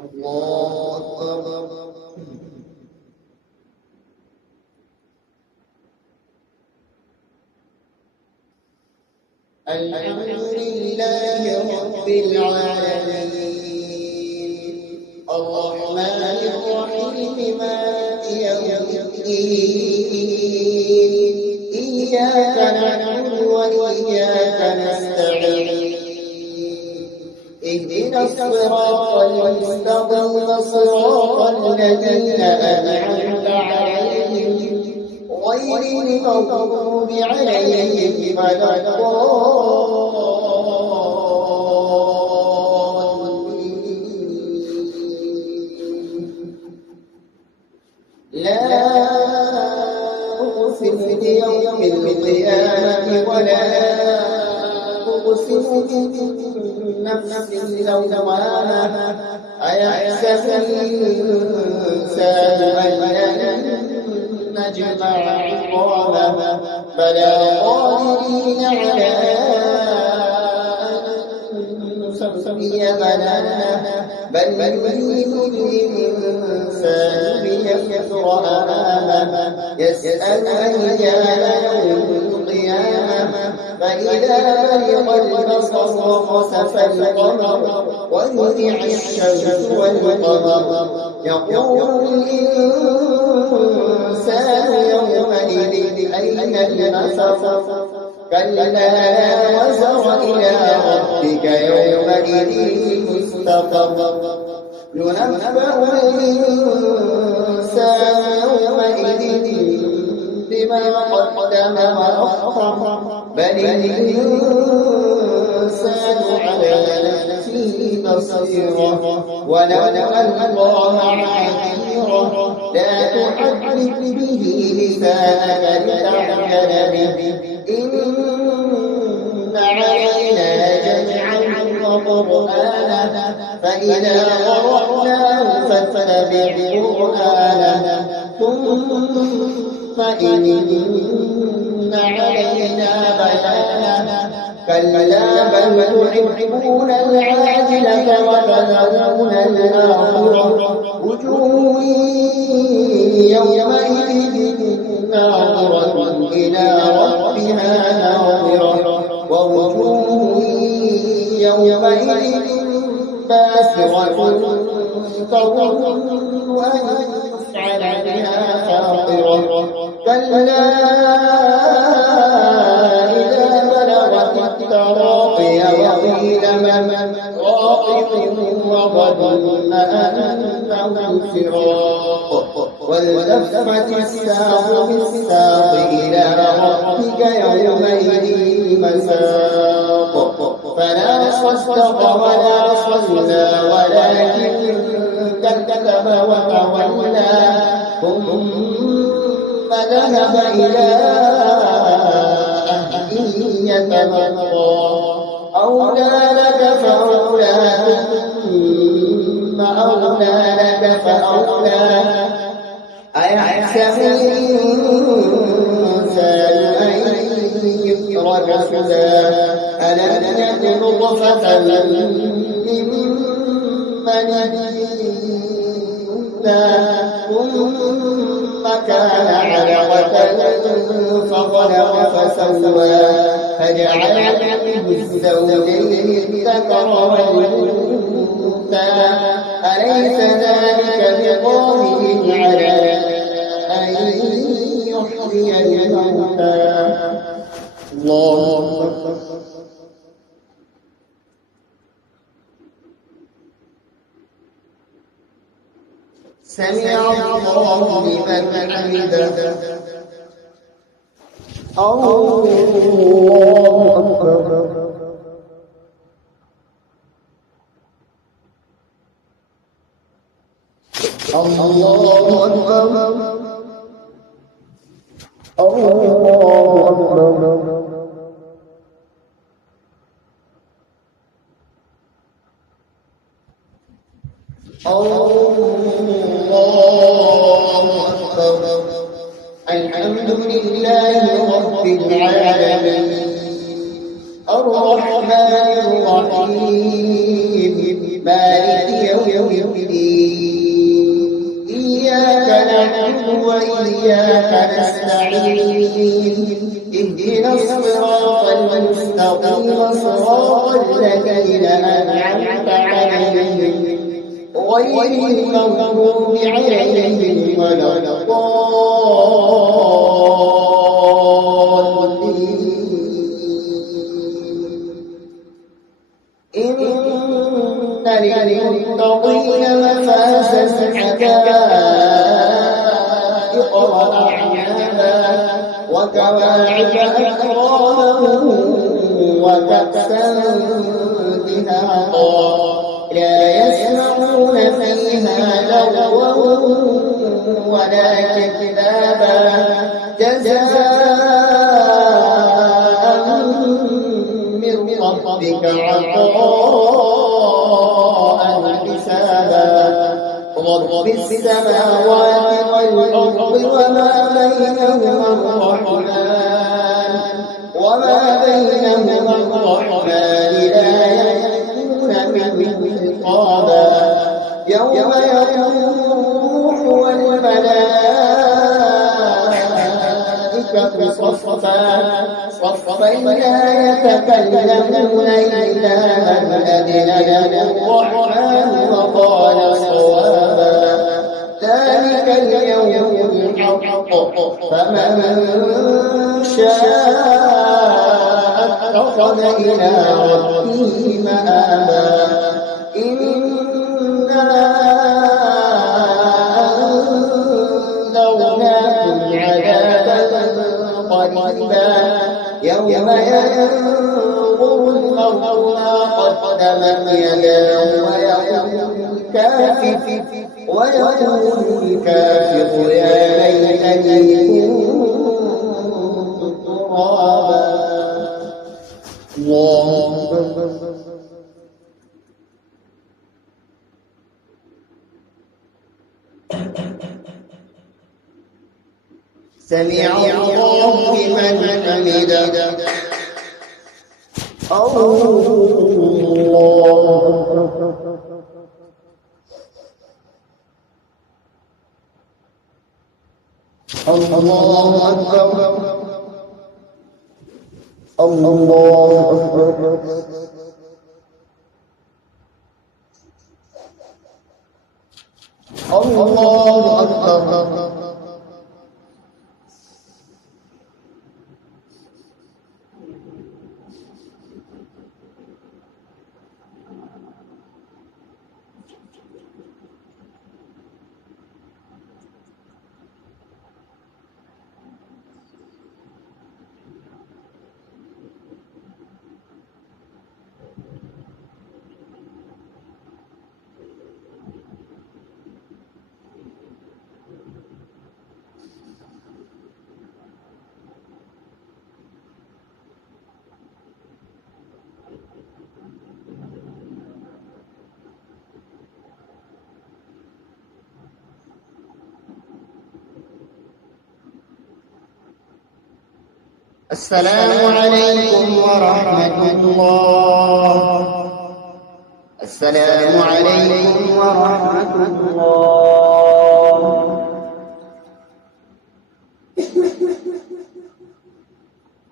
الله أكبر. الحمد لله رب العالمين الرحمن الرحيم مالك يوم الدين إياك نعبد وإياك نستعين اهدنا الصراط المستقيم صراط الذين أنعمت عليهم غير المغضوب عليهم ولا الضالين. لا أقسم بيوم القيامة ولا أقسم بالنفس اللوامة أيحسب الإنسان أن لن نجمع عظامه بلى قادرين على أن نسوي بنانه بل يريد الإنسان ليفجر أمامه يسأل أيان يوم القيامة فإذا برق البصر وخسف القمر وجمع الشمس والقمر يقول الإنسان يومئذ أين المفر كلا لا وزر إلى ربك يومئذ المستقر ينبأ الإنسان يومئذ بما قدم وأخر بل الإنسان على نفسه بصيرة ولو ألقى معاذيره لا تحرك به لسانك لتعجل به إن علينا جميعا وقرآنه فإذا قرأناه فاتبع قرآنه ثم إن علينا بيانه كلا بل تحبون العاجلة وتذرون الآخرة وجوه يومئذ ناظرة إلى ربها ناظرة ووجوه يومئذ باسرة تظن أن يفعل بها فاقرة كلا إذا بلغت التراقي وقيل من راق وظن أنه الفراق والتفت الساق بالساق إلى ربك يومئذ المساق فلا صدق ولا صلى ولكن كذب وتولى ثم ذهب إلى أهله يتمطى أولى لك فأولى ثم أولى لك فأولى أيحسب الإنسان أن يترك سدى ألم يكن نطفة من مني ثم كان علقة فخلق فسوى فجعل منه الزوجين الذكر والأنثى أليس ذلك بقادر على أن يحيي الموتى الله أكبر. سمع الله لمن حمده الله أكبر. الله أكبر. الله أكبر. الله أكبر. الحمد لله رب العالمين الرحمن الرحيم مالك يوم الدين وإياك نستعين اهدنا الصراط المستقيم صراط الذين أنعمت عليهم غير المغضوب عليهم ولا الضالين. إن للمتقين مفازا حدائق وأعنابا وكواعب أترابا وكأسا دهاقا لا يسمعون فيها لغوا ولا كذابا جزاء من ربك عطاء حسابا رب السماوات والأرض وما بينهما الرحمن لا يأتون منه رقابا يوم يقوم الروح والملائكة صفا لا يتكلمون إلا من أذن له الرحمن وقال صوابا ذلك اليوم الحق فمن شاء اتخذ إلى ربه مآبا إنا أنذرناكم عذابا قريبا يوم ينظر المرء ما قدمت يداه ويقول الكافر يا ليتني كنت ترابا. الله سمع الله لمن حمده. الله أكبر الله أكبر. الله أكبر. السلام عليكم ورحمة الله. السلام عليكم ورحمة الله.